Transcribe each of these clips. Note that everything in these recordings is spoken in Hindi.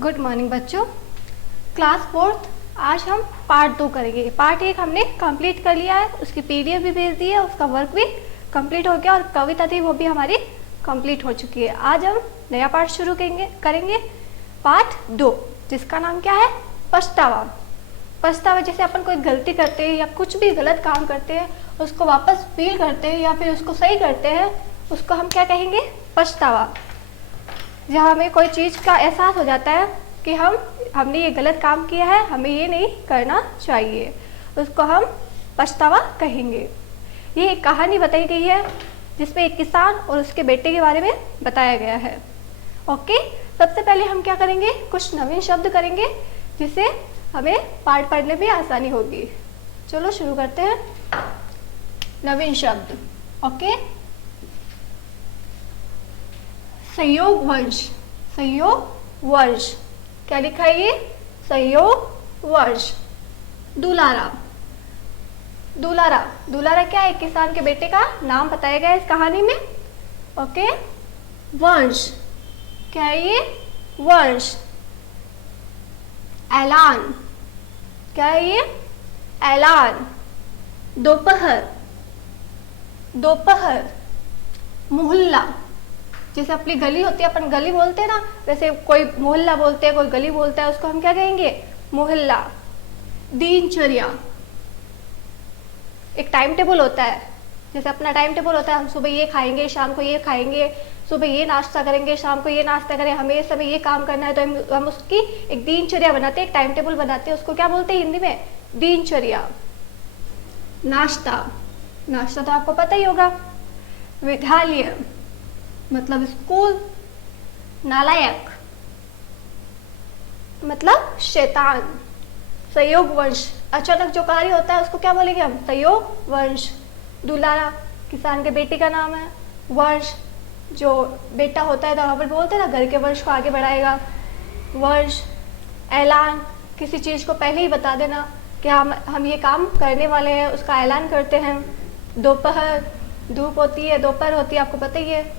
गुड मॉर्निंग बच्चों। क्लास फोर्थ आज हम पार्ट 2 करेंगे। पार्ट 1 हमने कंप्लीट कर लिया है, उसकी पीडीएफ भी भेज दी है, उसका वर्क भी कंप्लीट हो गया और कविता थी वो भी हमारी कंप्लीट हो चुकी है। आज हम नया पार्ट शुरू करेंगे पार्ट 2, जिसका नाम क्या है? पछतावा। पछतावा जैसे अपन कोई गलती करते हैं या कुछ भी गलत काम करते हैं, उसको वापस फील करते हैं या फिर उसको सही करते हैं, उसको हम क्या कहेंगे? पछतावा। जब हमें कोई चीज़ का एहसास हो जाता है कि हमने ये गलत काम किया है, हमें ये नहीं करना चाहिए, उसको हम पछतावा कहेंगे। ये एक कहानी बताई गई है जिसमें एक किसान और उसके बेटे के बारे में बताया गया है। ओके, सबसे पहले हम क्या करेंगे? कुछ नवीन शब्द करेंगे जिससे हमें पाठ पढ़ने में आसानी होगी। चलो शुरू करते हैं। नवीन शब्द। ओके, सहयोग वंश। सहयोग वंश क्या लिखा है ये? सहयोग वंश। दुलारा। दुलारा। दुलारा क्या है? किसान के बेटे का नाम बताया गया है इस कहानी में। ओके, वंश क्या है ये? वंश। ऐलान क्या है ये? ऐलान। दोपहर। दोपहर। मोहल्ला जैसे अपनी गली होती है, अपन गली बोलते हैं ना, वैसे कोई मोहल्ला बोलते हैं, कोई गली बोलता है, उसको हम क्या कहेंगे? मोहल्ला। दिनचर्या एक टाइम टेबल होता है, जैसे अपना टाइम टेबल होता है, हम सुबह ये खाएंगे, शाम को ये खाएंगे, सुबह ये नाश्ता करेंगे, शाम को ये नाश्ता करें, हमें इस समय ये काम करना है, तो हम उसकी एक दिनचर्या बनाते हैं, एक टाइम टेबल बनाते हैं, उसको क्या बोलते हैं हिंदी में? दिनचर्या। नाश्ता। नाश्ता तो आपको पता ही होगा। विद्यालय मतलब स्कूल। नालायक मतलब शैतान। सहयोग वंश अचानक जो कार्य होता है उसको क्या बोलेंगे हम? सहयोग वंश। दुलारा किसान के बेटे का नाम है। वंश जो बेटा होता है, तो वहाँ पर बोलते हैं ना, घर के वंश को आगे बढ़ाएगा, वंश। ऐलान किसी चीज़ को पहले ही बता देना कि हम ये काम करने वाले हैं, उसका ऐलान करते हैं। दोपहर धूप होती है, दोपहर होती है, आपको पता ही है।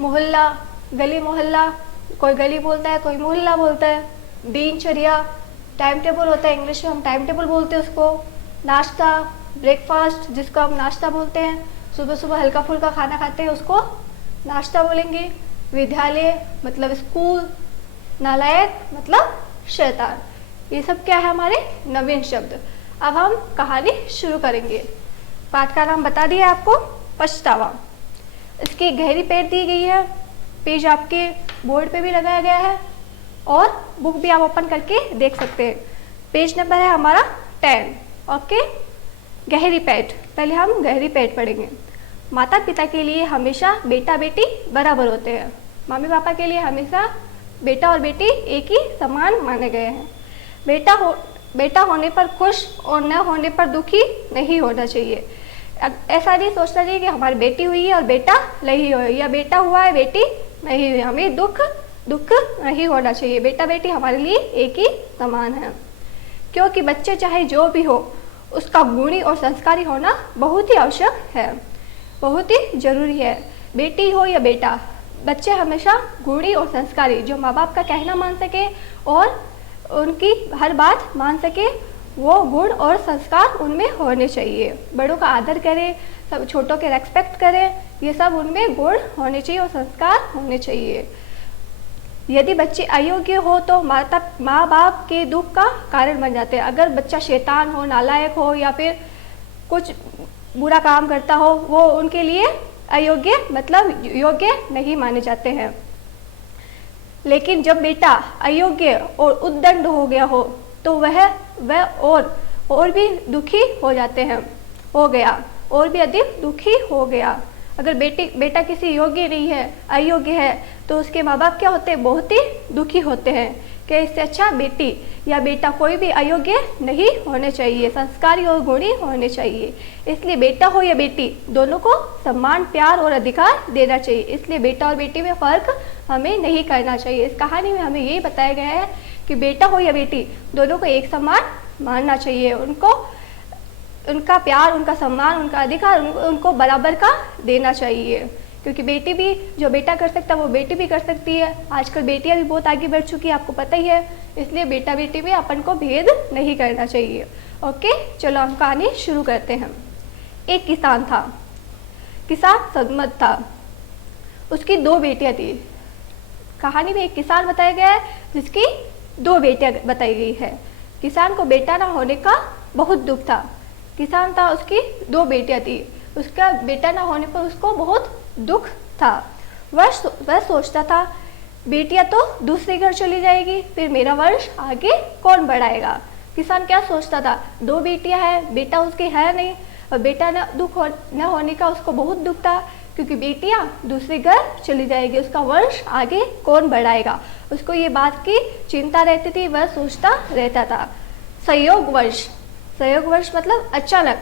मोहल्ला गली मोहल्ला, कोई गली बोलता है, कोई मोहल्ला बोलता है। दिनचर्या टाइम टेबल होता है, इंग्लिश में हम टाइम टेबल बोलते हैं उसको। नाश्ता ब्रेकफास्ट जिसको हम नाश्ता बोलते हैं, सुबह सुबह हल्का फुल्का खाना खाते हैं उसको नाश्ता बोलेंगे। विद्यालय मतलब स्कूल। नालायक मतलब शैतान। ये सब क्या है? हमारे नवीन शब्द। अब हम कहानी शुरू करेंगे। पाठ का नाम बता दिया आपको, पछतावा। इसकी गहरी पेज दी गई है, पेज आपके बोर्ड पे भी लगाया गया है और बुक भी आप ओपन करके देख सकते हैं। पेज नंबर है हमारा 10। ओके, गहरी पेज। पहले हम गहरी पेज पढ़ेंगे। माता पिता के लिए हमेशा बेटा बेटी बराबर होते हैं। मम्मी पापा के लिए हमेशा बेटा और बेटी एक ही समान माने गए हैं। बेटा होने पर खुश और न होने पर दुखी नहीं होना चाहिए। ऐसा नहीं सोचना चाहिए कि हमारी बेटी हुई है और बेटा नहीं हुआ, या बेटा हुआ है बेटी नहीं हुई। हमें दुख नहीं होना चाहिए। बेटा बेटी हमारे लिए एक ही समान है, क्योंकि बच्चे चाहे जो भी हो, उसका गुणी और संस्कारी होना बहुत ही आवश्यक है, बहुत ही जरूरी है। बेटी हो या बेटा, बच्चे हमेशा गुणी और संस्कारी, जो माँ बाप का कहना मान सके और उनकी हर बात मान सके, वो गुण और संस्कार उनमें होने चाहिए। बड़ों का आदर करें, सब छोटों के रेस्पेक्ट करें, ये सब उनमें गुण होने चाहिए और संस्कार होने चाहिए। यदि बच्चे अयोग्य हो तो माँ बाप के दुख का कारण बन जाते हैं। अगर बच्चा शैतान हो, नालायक हो या फिर कुछ बुरा काम करता हो, वो उनके लिए अयोग्य मतलब योग्य नहीं माने जाते हैं। लेकिन जब बेटा अयोग्य और उद्दंड हो गया हो तो वह और भी दुखी हो जाते हैं, हो गया और भी अधिक दुखी हो गया। अगर बेटा किसी योग्य नहीं है, अयोग्य है, तो उसके माँ बाप क्या होते हैं? बहुत ही दुखी होते हैं कि इससे अच्छा बेटी या बेटा कोई भी अयोग्य नहीं होने चाहिए, संस्कारी और गुणी होने चाहिए। इसलिए बेटा हो या बेटी, दोनों को सम्मान, प्यार और अधिकार देना चाहिए। इसलिए बेटा और बेटी में फ़र्क हमें नहीं करना चाहिए। इस कहानी में हमें यही बताया गया है कि बेटा हो या बेटी, दोनों को एक समान मानना चाहिए। उनको उनका प्यार, उनका सम्मान, उनका अधिकार उनको बराबर का देना चाहिए। क्योंकि बेटी भी जो बेटा कर सकता है वो बेटी भी कर सकती है। आजकल बेटियां भी बहुत आगे बढ़ चुकी है, आपको पता ही है, इसलिए बेटा बेटी में अपन को भेद नहीं करना चाहिए। ओके, चलो हम कहानी शुरू करते हैं। एक किसान था, किसान सदमत था, उसकी 2 बेटियां थी। कहानी में एक किसान बताया गया है जिसकी 2 बेटियां बताई गई है। किसान को बेटा ना होने का बहुत दुख था। किसान था, उसकी 2 बेटियां थी, उसका बेटा ना होने पर उसको बहुत दुख था। वह सोचता था बेटियां तो दूसरे घर चली जाएगी, फिर मेरा वंश आगे कौन बढ़ाएगा। किसान क्या सोचता था, 2 बेटियां हैं, बेटा उसके है नहीं, और बेटा न होने का उसको बहुत दुख था, क्योंकि बेटियां दूसरे घर चली जाएगी, उसका वंश आगे कौन बढ़ाएगा। उसको ये बात की चिंता रहती थी, वह सोचता रहता था। संयोग वंश मतलब अचानक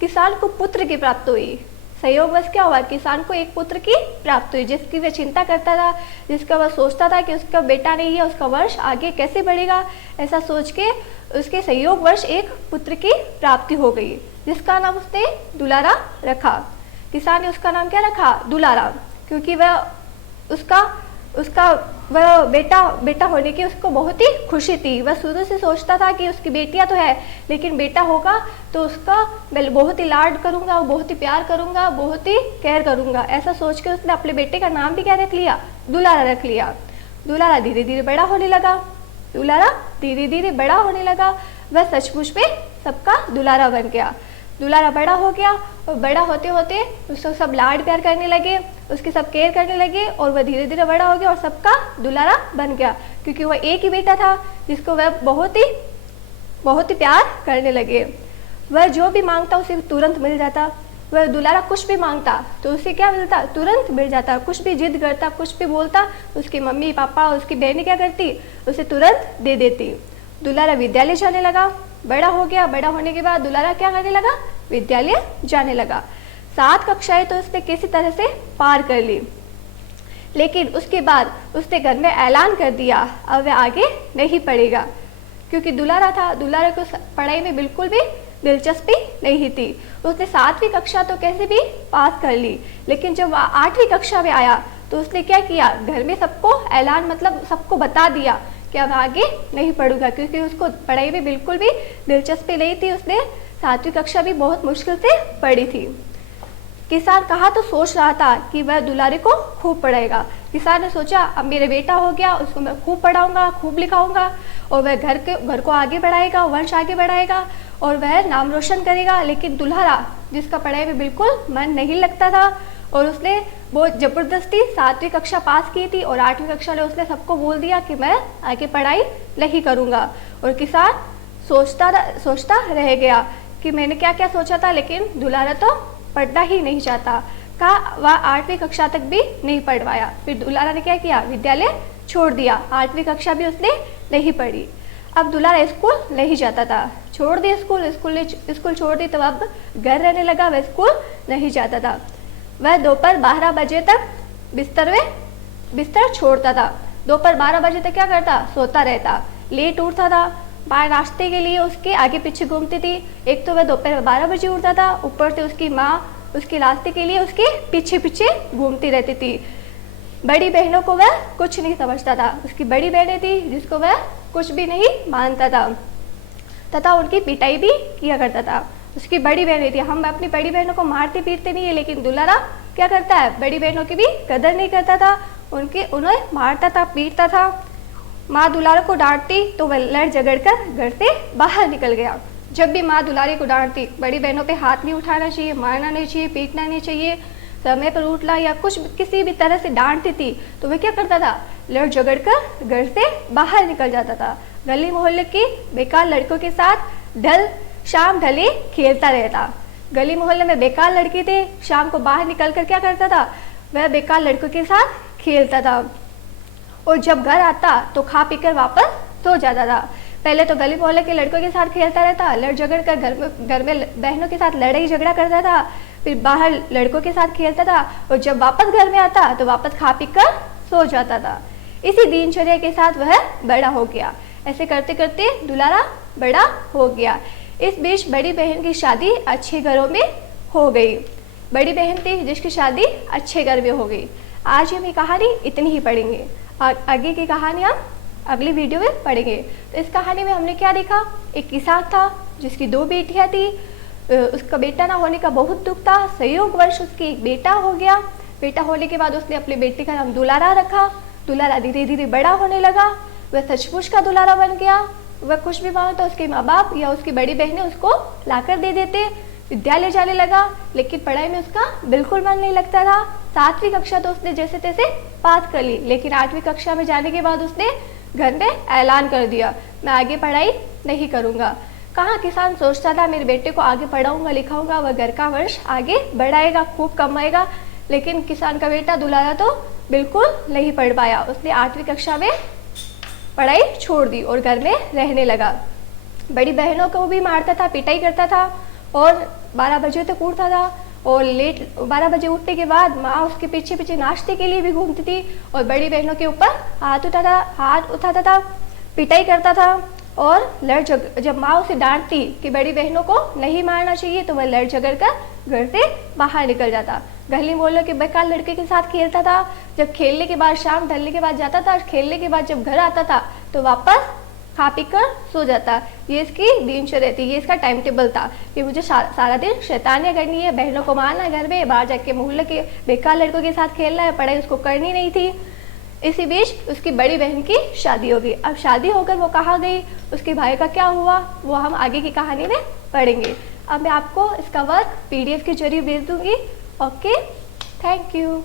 किसान को पुत्र की प्राप्त हुई। संयोग वश क्या हुआ, किसान को एक पुत्र की प्राप्त हुई, जिसकी वह चिंता करता था, जिसका वह सोचता था कि उसका बेटा नहीं है, उसका वंश आगे कैसे बढ़ेगा। ऐसा सोच के उसके संयोग वश एक पुत्र की प्राप्ति हो गई, जिसका नाम उसने दुलारा रखा। किसान ने उसका नाम क्या रखा, दुलारा, क्योंकि वह बेटा होने की उसको बहुत ही खुशी थी। वह शुरू से सोचता था कि उसकी बेटियां तो है, लेकिन बेटा होगा तो उसका मैं बहुत ही लाड करूंगा, बहुत ही प्यार करूंगा, बहुत ही केयर करूंगा। ऐसा सोच के उसने अपने बेटे का नाम भी क्या रख लिया, दुलारा रख लिया। दुलारा धीरे धीरे बड़ा होने लगा। वह सचमुच में सबका दुलारा बन गया। दुलारा बड़ा हो गया, और बड़ा होते होते उसको सब लाड प्यार करने लगे, उसकी सब केयर करने लगे, और वह धीरे धीरे बड़ा हो गया और सबका दुलारा बन गया, क्योंकि वह एक ही बेटा था जिसको वह बहुत ही प्यार करने लगे। वह जो भी मांगता उसे तुरंत मिल जाता। वह दुलारा कुछ भी मांगता तो उसे क्या मिलता, तुरंत मिल जाता। कुछ भी जिद करता, कुछ भी बोलता, उसकी मम्मी पापा उसकी बहनें क्या करती, उसे तुरंत दे देती। दुलारा विद्यालय जाने लगा, बड़ा हो गया। बड़ा होने के बाद दुलारा क्या करने लगा, विद्यालय जाने लगा। 7 कक्षाएं तो उसने किसी तरह से पार कर ली, लेकिन उसके बाद उसने घर में ऐलान कर दिया अब वह आगे नहीं पढ़ेगा, क्योंकि दुलारा था, दुलारा को पढ़ाई में बिल्कुल भी दिलचस्पी नहीं थी। उसने 7वीं कक्षा तो कैसे भी पास कर ली, लेकिन जब वह 8वीं कक्षा में आया तो उसने क्या किया, घर में सबको ऐलान मतलब सबको बता दिया कि अब आगे नहीं पढ़ूंगा, क्योंकि उसको पढ़ाई में बिल्कुल भी दिलचस्पी नहीं थी। उसने 7वीं कक्षा भी बहुत मुश्किल से पढ़ी थी। किसान कहा तो सोच रहा था कि वह दुलारे को खूब पढ़ाएगा। किसान ने सोचा अब मेरा बेटा हो गया, उसको मैं खूब पढ़ाऊंगा, खूब लिखाऊंगा, और वह घर को आगे बढ़ाएगा, वंश आगे बढ़ाएगा, और वह नाम रोशन करेगा। लेकिन दुल्हरा, जिसका पढ़ाई में बिल्कुल मन नहीं लगता था, और उसने बहुत ज़बरदस्ती 7वीं कक्षा पास की थी, और 8वीं कक्षा में उसने सबको बोल दिया कि मैं आगे पढ़ाई नहीं करूँगा। और किसान सोचता रह गया कि मैंने क्या क्या सोचा था, लेकिन दुलारा तो पढ़ना ही नहीं चाहता। कहा वह 8वीं कक्षा तक भी नहीं पढ़ पाया। फिर दुलारा ने क्या किया, विद्यालय छोड़ दिया। 8वीं कक्षा भी उसने नहीं पढ़ी। अब दुलारा स्कूल नहीं जाता था, छोड़ दिया स्कूल छोड़ दी, तो अब घर रहने लगा, वह स्कूल नहीं जाता था। वह दोपहर 12 बजे तक बिस्तर छोड़ता था। दोपहर 12 बजे तक क्या करता, सोता रहता, लेट उठता था। बाहर नाश्ते के लिए उसके आगे पीछे घूमती थी। एक तो वह दोपहर 12 बजे उठता था, ऊपर से उसकी माँ उसके नाश्ते के लिए उसके पीछे पीछे घूमती रहती थी। बड़ी बहनों को वह कुछ नहीं समझता था। उसकी बड़ी बहनें थी जिसको वह कुछ भी नहीं मानता था, तथा उनकी पिटाई भी किया करता था। उसकी बड़ी बहनें थी, हम अपनी बड़ी बहनों को मारते पीटते नहीं है, लेकिन दुलारा क्या करता है, बड़ी बहनों की भी कदर नहीं करता था, उन्हें मारता था, पीटता था। माँ दुलारा को डांटती तो वह लड़ झगड़ कर घर से बाहर निकल गया। जब भी माँ दुलारे को डांटती, बड़ी बहनों पे हाथ नहीं उठाना चाहिए, मारना नहीं चाहिए, पीटना नहीं चाहिए, समय पर उठना या कुछ किसी भी तरह से डांटती थी, तो वह क्या करता था, लड़ झगड़ कर घर से बाहर निकल जाता था। गली मोहल्ले के बेकार लड़कों के साथ शाम ढले खेलता रहता। गली मोहल्ले में बेकार लड़के थे, शाम को बाहर निकल कर क्या करता था, वह बेकार लड़कों के साथ खेलता था, और जब घर आता तो खा पी कर वापस सो जाता था। पहले तो गली मोहल्ले के लड़कों के साथ खेलता रहता, लड़ झगड़ कर घर में बहनों के साथ लड़ाई झगड़ा करता था, फिर बाहर लड़कों के साथ खेलता था, और जब वापस घर में आता तो वापस खा पी कर सो जाता था। इसी दिनचर्या के साथ वह बड़ा हो गया। ऐसे करते करते दुलारा बड़ा हो गया। इस बीच बड़ी बहन की शादी अच्छे घरों में हो गई। बड़ी बहन थी जिसकी शादी अच्छे घर में हो गई। आज हम ये कहानी इतनी ही पढ़ेंगे और आगे की कहानी हम अगली वीडियो में पढ़ेंगे। तो इस कहानी में हमने क्या देखा, एक किसान था जिसकी 2 बेटियां थी। उसका बेटा ना होने का बहुत दुख था। संयोगवश उसकी एक बेटा हो गया। बेटा होने के बाद उसने अपनी बेटी का नाम दुलारा रखा। दुलारा धीरे धीरे बड़ा होने लगा। वह सचमुच का दुलारा बन गया। वह कुछ भी मांगता उसके माँ बाप या उसकी बड़ी बहनें उसको लाकर दे देते। विद्यालय जाने लगा, लेकिन पढ़ाई में उसका बिल्कुल मन नहीं लगता था। 7वीं कक्षा तो उसने जैसे तैसे पास कर ली, लेकिन 8वीं कक्षा में जाने के बाद उसने घर में ऐलान कर दिया, मैं आगे पढ़ाई नहीं करूँगा। कहाँ किसान सोचता था मेरे बेटे को आगे पढ़ाऊँगा लिखाऊँगा, वह घर का वंश आगे बढ़ाएगा, खूब कमाएगा। लेकिन किसान का बेटा दुलारा तो बिल्कुल नहीं पढ़ पाया। उसने 8वीं कक्षा में पढ़ाई छोड़ दी और घर में रहने लगा। बड़ी बहनों को भी मारता था, पिटाई करता था और 12 बजे तक उठता था। और लेट 12 बजे उठने के बाद माँ उसके पीछे पीछे नाश्ते के लिए भी घूमती थी और बड़ी बहनों के ऊपर हाथ उठाता था, पिटाई करता था। और जब माँ उसे डांटती कि बड़ी बहनों को नहीं मारना चाहिए, तो वह लड़ झगड़ कर घर से बाहर निकल जाता। गली मोहल्लों के बेकार लड़के के साथ खेलता था। जब खेलने के बाद शाम ढलने के बाद जाता था, खेलने के बाद जब घर आता था तो वापस खा पी कर सो जाता। ये इसकी दिनचर्या थी, ये इसका टाइम टेबल था कि मुझे सारा दिन शैतानियाँ करनी है, बहनों को मारना है, घर में बाहर जाके मोहल्ले के बेकार लड़कों के साथ खेलना है, पढ़ाई उसको करनी नहीं थी। इसी बीच उसकी बड़ी बहन की शादी हो गई। अब शादी होकर वो कहाँ गई, उसके भाई का क्या हुआ, वो हम आगे की कहानी में पढ़ेंगे। अब मैं आपको इसका वर्क PDF के जरिए भेज दूंगी। Okay, thank you.